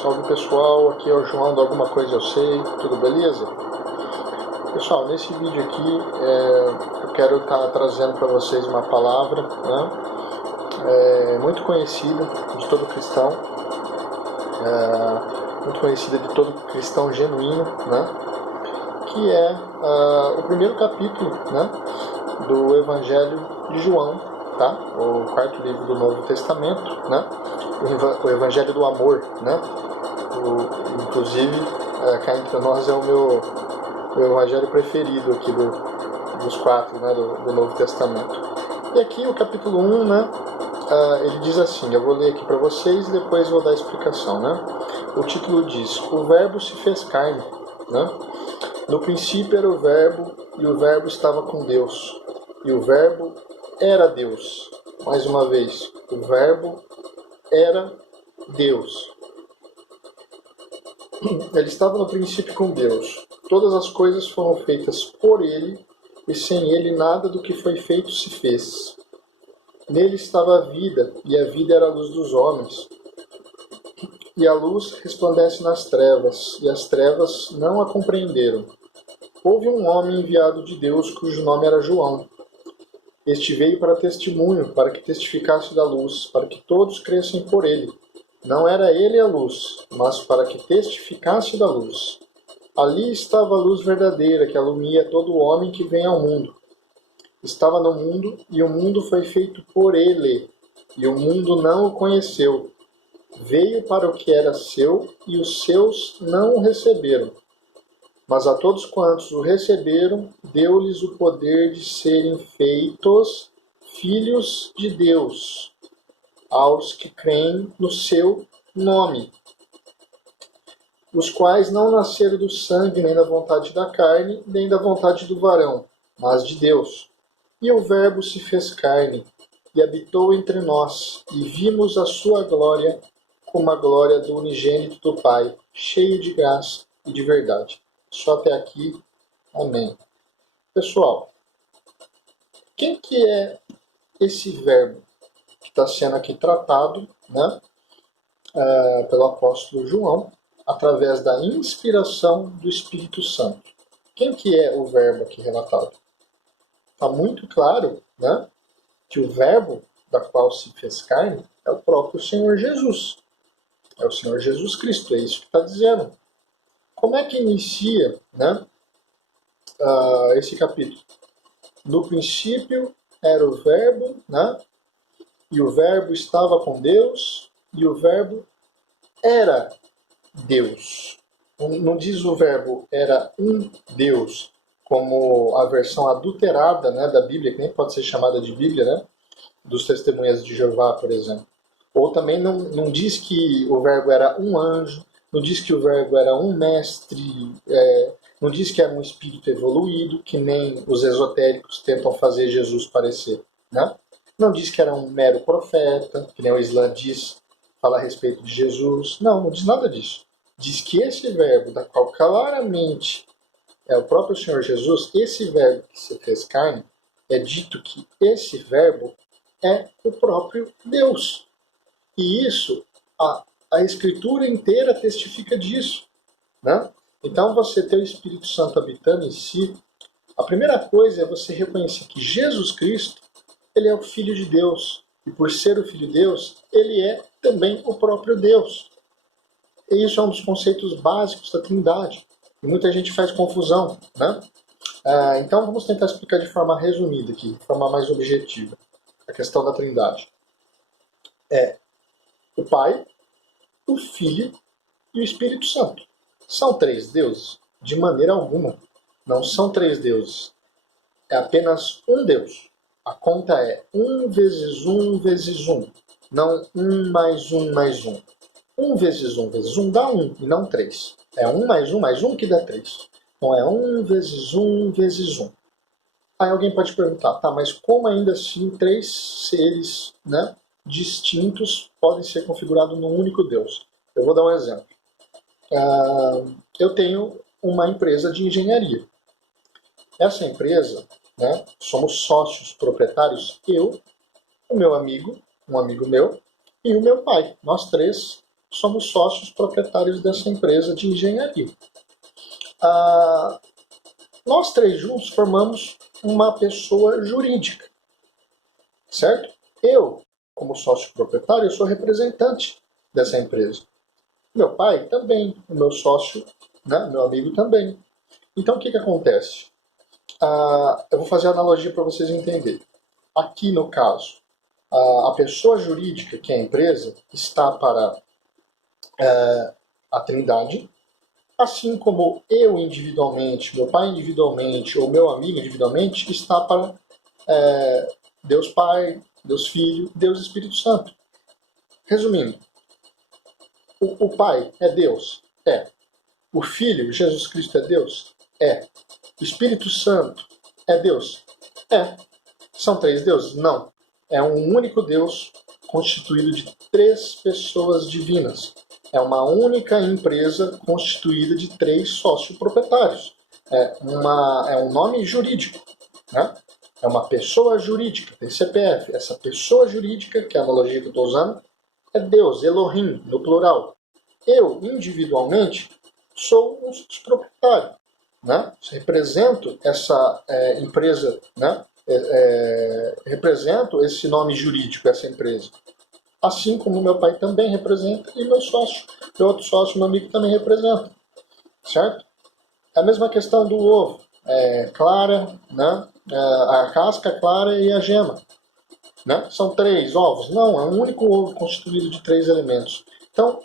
Salve pessoal, aqui é o João do Alguma Coisa Eu Sei, tudo beleza? Pessoal, nesse vídeo aqui eu quero estar trazendo para vocês uma palavra, né, muito conhecida de todo cristão, muito conhecida de todo cristão genuíno, né, que é o primeiro capítulo, né, do Evangelho de João, tá? O quarto livro do Novo Testamento, né? O Evangelho do Amor, né? Inclusive, cá entre nós é o meu evangelho preferido aqui dos quatro, né? do Novo Testamento. E aqui o capítulo 1, né? Ele diz assim, eu vou ler aqui para vocês e depois vou dar a explicação, né? O título diz, o verbo se fez carne, né? No princípio era o verbo, e o verbo estava com Deus, e o verbo era Deus. Mais uma vez, o verbo era Deus. Ele estava no princípio com Deus. Todas as coisas foram feitas por ele, e sem ele nada do que foi feito se fez. Nele estava a vida, e a vida era a luz dos homens. E a luz resplandece nas trevas, e as trevas não a compreenderam. Houve um homem enviado de Deus, cujo nome era João. Este veio para testemunho, para que testificasse da luz, para que todos crescem por ele. Não era ele a luz, mas para que testificasse da luz. Ali estava a luz verdadeira, que alumia todo homem que vem ao mundo. Estava no mundo, e o mundo foi feito por ele, e o mundo não o conheceu. Veio para o que era seu, e os seus não o receberam. Mas a todos quantos o receberam, deu-lhes o poder de serem feitos filhos de Deus, aos que creem no seu nome, os quais não nasceram do sangue, nem da vontade da carne, nem da vontade do varão, mas de Deus. E o Verbo se fez carne, e habitou entre nós, e vimos a sua glória, como a glória do unigênito do Pai, cheio de graça e de verdade. Só até aqui. Amém. Pessoal, quem que é esse verbo que está sendo aqui tratado, né, pelo apóstolo João, através da inspiração do Espírito Santo? Quem que é o verbo aqui relatado? Está muito claro, né, que o verbo da qual se fez carne é o próprio Senhor Jesus. É o Senhor Jesus Cristo, é isso que está dizendo. Como é que inicia, né, esse capítulo? No princípio era o verbo, né? E o verbo estava com Deus, e o verbo era Deus. Não diz o verbo era um Deus, como a versão adulterada, né, da Bíblia, que nem pode ser chamada de Bíblia, né, dos Testemunhas de Jeová, por exemplo. Ou também não diz que o verbo era um anjo, não diz que o verbo era um mestre, não diz que era um espírito evoluído, que nem os esotéricos tentam fazer Jesus parecer, né? Não diz que era um mero profeta, que nem o Islã diz, fala a respeito de Jesus. Não diz nada disso. Diz que esse verbo, da qual claramente é o próprio Senhor Jesus, esse verbo que se fez carne, é dito que esse verbo é o próprio Deus. E isso, a Escritura inteira testifica disso, né? Então, você ter o Espírito Santo habitando em si, a primeira coisa é você reconhecer que Jesus Cristo, ele é o Filho de Deus. E por ser o Filho de Deus, ele é também o próprio Deus. E isso é um dos conceitos básicos da Trindade. E muita gente faz confusão, né? Então, vamos tentar explicar de forma resumida aqui, de forma mais objetiva, a questão da Trindade. É o Pai, o Filho e o Espírito Santo. São três deuses? De maneira alguma. Não são três deuses. É apenas um Deus. A conta é 1 vezes 1 vezes 1. Não 1 mais 1 mais 1. 1 vezes 1 vezes 1 dá 1 e não 3. É 1 mais 1 que dá 3. Então é 1 vezes 1 vezes 1. Aí alguém pode perguntar, tá, mas como ainda assim três seres, né, distintos podem ser configurados num único Deus? Eu vou dar um exemplo. Eu tenho uma empresa de engenharia. Essa empresa, né, somos sócios proprietários, eu, o meu amigo, um amigo meu, e o meu pai. Nós três somos sócios proprietários dessa empresa de engenharia. Nós três juntos formamos uma pessoa jurídica, certo? Eu, como sócio proprietário, eu sou representante dessa empresa. Meu pai também, o meu sócio, né, meu amigo também. Então, o que acontece? Eu vou fazer a analogia para vocês entenderem. Aqui, no caso, a pessoa jurídica, que é a empresa, está para a Trindade, assim como eu individualmente, meu pai individualmente, ou meu amigo individualmente, está para Deus Pai, Deus Filho, Deus Espírito Santo. Resumindo, o Pai é Deus? É. O Filho, Jesus Cristo, é Deus? É. O Espírito Santo é Deus? É. São três deuses? Não. É um único Deus constituído de três pessoas divinas. É uma única empresa constituída de três sócios proprietários. É um nome jurídico, né? É uma pessoa jurídica, tem CPF. Essa pessoa jurídica, que é a analogia que eu estou usando, é Deus, Elohim, no plural. Eu, individualmente, sou um proprietário, né? Represento essa empresa, né? Represento esse nome jurídico, essa empresa. Assim como meu pai também representa e meu sócio, meu outro sócio, meu amigo também representa, certo? É a mesma questão do ovo, clara, né? A casca clara e a gema. Né? São três ovos? Não, é um único ovo constituído de três elementos. Então,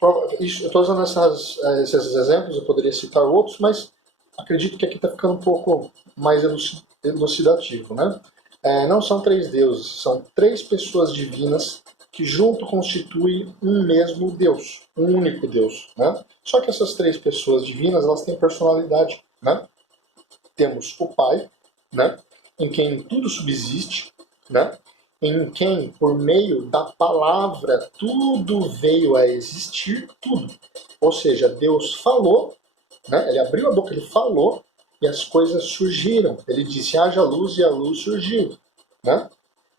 eu estou usando esses exemplos, eu poderia citar outros, mas acredito que aqui está ficando um pouco mais elucidativo. Né? Não são três deuses, são três pessoas divinas que junto constituem um mesmo Deus, um único Deus. Né? Só que essas três pessoas divinas, elas têm personalidade. Né? Temos o Pai, né? Em quem tudo subsiste, né? Em quem, por meio da palavra, tudo veio a existir, tudo. Ou seja, Deus falou, né? Ele abriu a boca, ele falou, e as coisas surgiram. Ele disse, haja luz, e a luz surgiu. Né?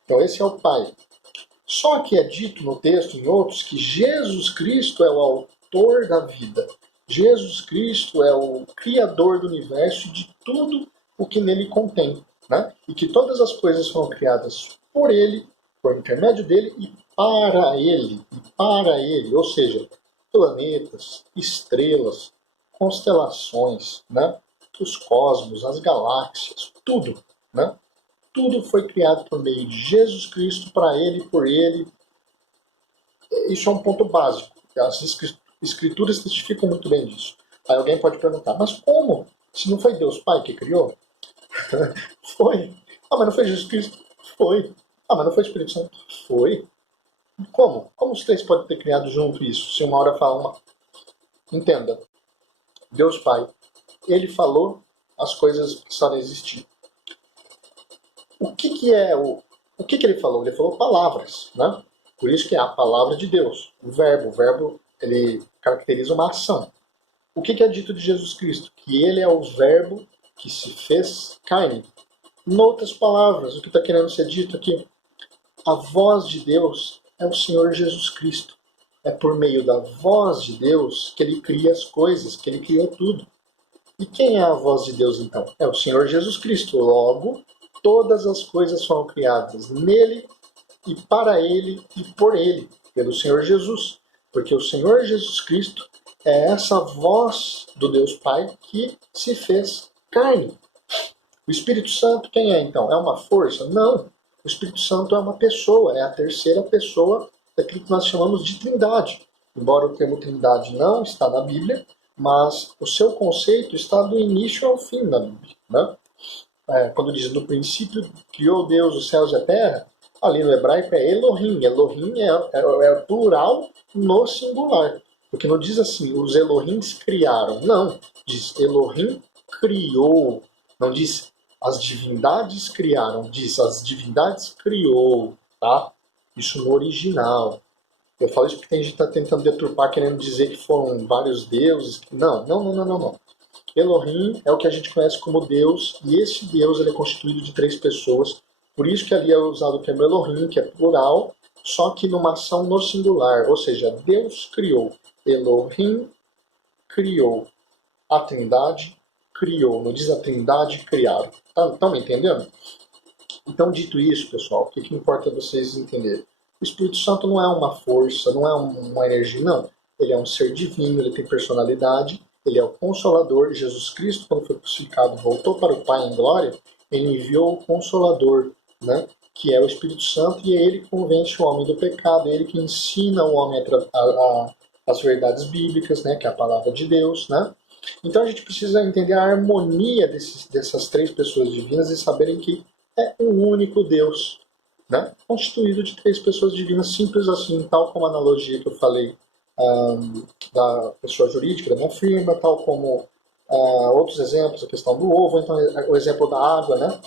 Então esse é o Pai. Só que é dito no texto, em outros, que Jesus Cristo é o autor da vida. Jesus Cristo é o criador do universo e de tudo o que nele contém. Né? E que todas as coisas foram criadas por ele, por intermédio dele e para ele. Ou seja, planetas, estrelas, constelações, né? Os cosmos, as galáxias, tudo. Né? Tudo foi criado por meio de Jesus Cristo, para ele, por ele. Isso é um ponto básico. As escrituras testificam muito bem disso. Aí alguém pode perguntar, mas como? Se não foi Deus Pai que criou? Foi. Mas não foi Jesus Cristo? Foi. Mas não foi o Espírito Santo? Foi. Como? Como os três podem ter criado junto isso? Se uma hora fala uma... Entenda. Deus Pai, ele falou, as coisas passaram a existir. O que ele falou? Ele falou palavras, né? Por isso que é a palavra de Deus. O verbo, ele caracteriza uma ação. O que é dito de Jesus Cristo? Que ele é o verbo que se fez carne. Em outras palavras, o que está querendo ser dito aqui? A voz de Deus é o Senhor Jesus Cristo. É por meio da voz de Deus que ele cria as coisas, que ele criou tudo. E quem é a voz de Deus, então? É o Senhor Jesus Cristo. Logo, todas as coisas foram criadas nele e para ele e por ele, pelo Senhor Jesus. Porque o Senhor Jesus Cristo é essa voz do Deus Pai que se fez carne. O Espírito Santo, quem é então? É uma força? Não. O Espírito Santo é uma pessoa, é a terceira pessoa daquilo que nós chamamos de Trindade. Embora o termo Trindade não está na Bíblia, mas o seu conceito está do início ao fim da Bíblia. Né? Quando diz no princípio criou Deus os céus e a terra, ali no hebraico é Elohim. Elohim é plural no singular. Porque não diz assim, os Elohims criaram. Não, diz Elohim criou. Não diz as divindades criaram, diz as divindades criou. Tá? Isso no original. Eu falo isso porque tem gente que está tentando deturpar, querendo dizer que foram vários deuses. Não. Elohim é o que a gente conhece como Deus, e esse Deus ele é constituído de três pessoas. Por isso que ali é usado o termo Elohim, que é plural, só que numa ação no singular, ou seja, Deus criou. Elohim criou. A Trindade criou. Não diz a Trindade criaram. Estão me entendendo? Então, dito isso, pessoal, o que importa vocês entenderem? O Espírito Santo não é uma força, não é uma energia, não. Ele é um ser divino, ele tem personalidade, ele é o Consolador. Jesus Cristo, quando foi crucificado, voltou para o Pai em glória, ele enviou o Consolador, né? Que é o Espírito Santo, e é ele que convence o homem do pecado, é ele que ensina o homem as verdades bíblicas, né? Que é a palavra de Deus, né? Então a gente precisa entender a harmonia dessas três pessoas divinas e saberem que é um único Deus, né? Constituído de três pessoas divinas, simples assim, tal como a analogia que eu falei da pessoa jurídica, da minha firma, tal como outros exemplos, a questão do ovo, então o exemplo da água, né?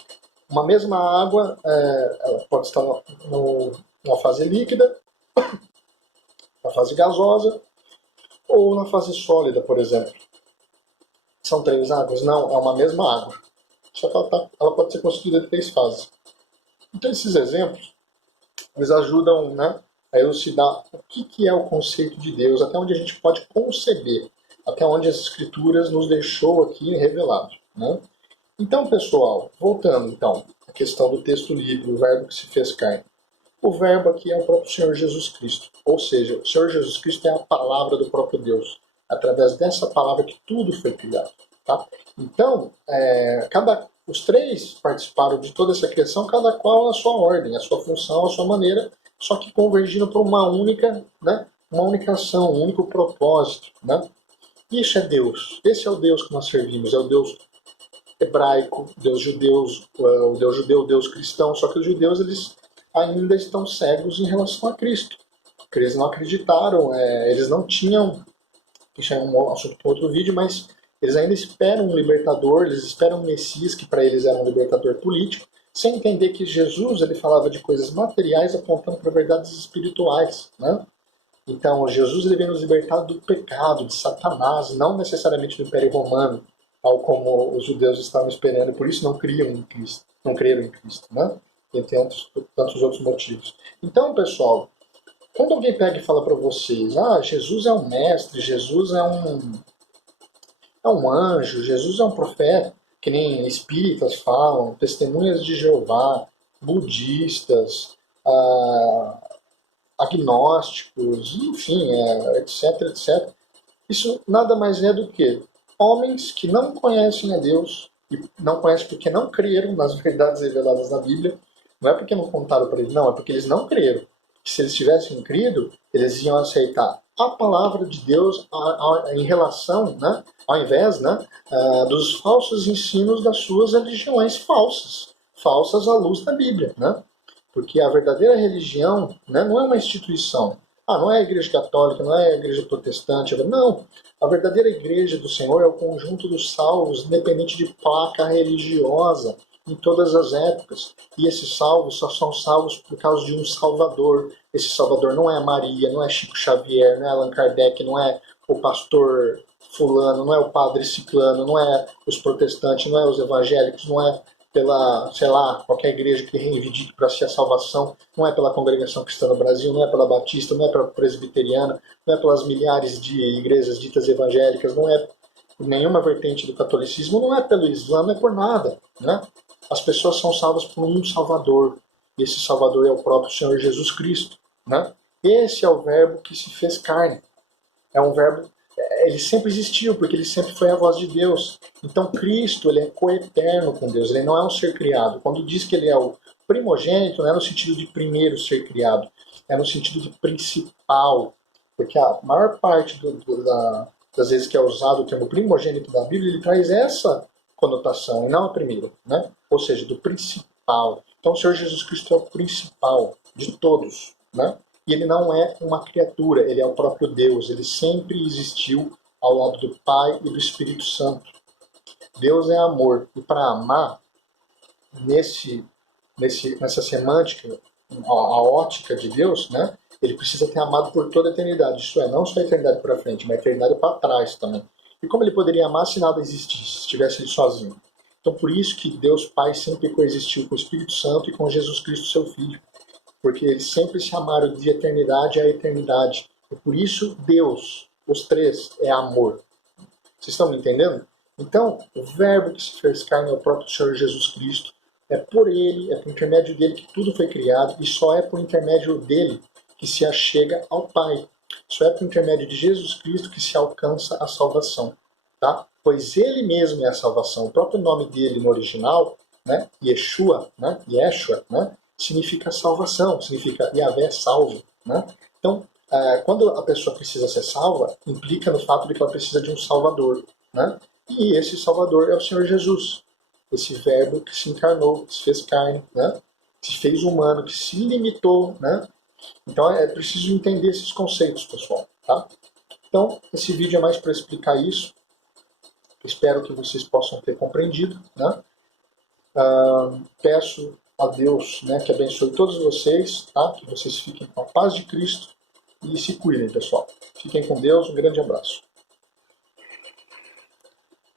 Uma mesma água ela pode estar numa fase líquida, na fase gasosa, ou na fase sólida, por exemplo. São três águas? Não, é uma mesma água. Só que ela pode ser constituída de três fases. Então esses exemplos, eles ajudam, né, a elucidar o que é o conceito de Deus, até onde a gente pode conceber, até onde as Escrituras nos deixou aqui revelado, né? Então, pessoal, voltando então à questão do texto livre, o verbo que se fez carne. O verbo aqui é o próprio Senhor Jesus Cristo, ou seja, o Senhor Jesus Cristo é a palavra do próprio Deus, através dessa palavra que tudo foi criado. Tá? Então, os três participaram de toda essa criação, cada qual a sua ordem, a sua função, a sua maneira, só que convergindo para uma única, né, uma única ação, um único propósito. Né? Isso é Deus. Esse é o Deus que nós servimos, é o Deus hebraico, Deus judeus, o Deus judeu, o Deus cristão, só que os judeus eles ainda estão cegos em relação a Cristo. Porque eles não acreditaram, eles não tinham, isso é um assunto para outro vídeo, mas eles ainda esperam um libertador, eles esperam um Messias, que para eles era um libertador político, sem entender que Jesus ele falava de coisas materiais apontando para verdades espirituais. Né? Então, Jesus ele vem nos libertar do pecado, de Satanás, não necessariamente do Império Romano, tal como os judeus estavam esperando, por isso não criam em Cristo, não creram em Cristo, né? E tantos outros motivos. Então, pessoal, quando alguém pega e fala para vocês, Jesus é um mestre, Jesus é um anjo, Jesus é um profeta, que nem espíritas falam, testemunhas de Jeová, budistas, agnósticos, enfim, etc, etc. Isso nada mais é do que homens que não conhecem a Deus, e não conhecem porque não creram nas verdades reveladas na Bíblia. Não é porque não contaram para eles, não, é porque eles não creram. Se eles tivessem crido, eles iam aceitar a palavra de Deus em relação, né, ao invés, né, dos falsos ensinos das suas religiões falsas à luz da Bíblia. Né? Porque a verdadeira religião, né, não é uma instituição. Não é a igreja católica, não é a igreja protestante. Não. A verdadeira igreja do Senhor é o conjunto dos salvos, independente de placa religiosa, em todas as épocas. E esses salvos só são salvos por causa de um Salvador. Esse Salvador não é Maria, não é Chico Xavier, não é Allan Kardec, não é o pastor fulano, não é o padre ciclano, não é os protestantes, não é os evangélicos, não é pela, sei lá, qualquer igreja que reivindique para si a salvação, não é pela Congregação Cristã no Brasil, não é pela Batista, não é pela Presbiteriana, não é pelas milhares de igrejas ditas evangélicas, não é por nenhuma vertente do catolicismo, não é pelo Islã, não é por nada. Né? As pessoas são salvas por um Salvador, e esse Salvador é o próprio Senhor Jesus Cristo. Né? Esse é o verbo que se fez carne. É um verbo, ele sempre existiu, porque ele sempre foi a voz de Deus. Então Cristo, ele é coeterno com Deus, ele não é um ser criado. Quando diz que ele é o primogênito, não é no sentido de primeiro ser criado, é no sentido de principal. Porque a maior parte das vezes que é usado o termo primogênito da Bíblia, ele traz essa conotação, e não a primeira, né? Ou seja, do principal. Então o Senhor Jesus Cristo é o principal de todos, né? E ele não é uma criatura, ele é o próprio Deus. Ele sempre existiu ao lado do Pai e do Espírito Santo. Deus é amor. E para amar, nessa semântica, a ótica de Deus, né, ele precisa ter amado por toda a eternidade. Isso é, não só a eternidade para frente, mas a eternidade para trás também. E como ele poderia amar se nada existisse, se estivesse ele sozinho? Então por isso que Deus Pai sempre coexistiu com o Espírito Santo e com Jesus Cristo, seu Filho. porque eles sempre se amaram de eternidade a eternidade. E por isso Deus, os três, é amor. Vocês estão me entendendo? Então, o verbo que se fez carne é o próprio Senhor Jesus Cristo. É por ele, é por intermédio dele que tudo foi criado, e só é por intermédio dele que se achega ao Pai. Só é por intermédio de Jesus Cristo que se alcança a salvação. Tá? Pois ele mesmo é a salvação. O próprio nome dele no original, né, Yeshua, significa salvação, significa Yahvé salvo. Né? Então, quando a pessoa precisa ser salva, implica no fato de que ela precisa de um salvador. Né? E esse salvador é o Senhor Jesus. Esse verbo que se encarnou, que se fez carne, né? Que se fez humano, que se limitou. Né? Então é preciso entender esses conceitos, pessoal. Tá? Então, esse vídeo é mais para explicar isso. Espero que vocês possam ter compreendido. Né? Peço a Deus, né, que abençoe todos vocês, tá? Que vocês fiquem com a paz de Cristo e se cuidem, pessoal. Fiquem com Deus, um grande abraço.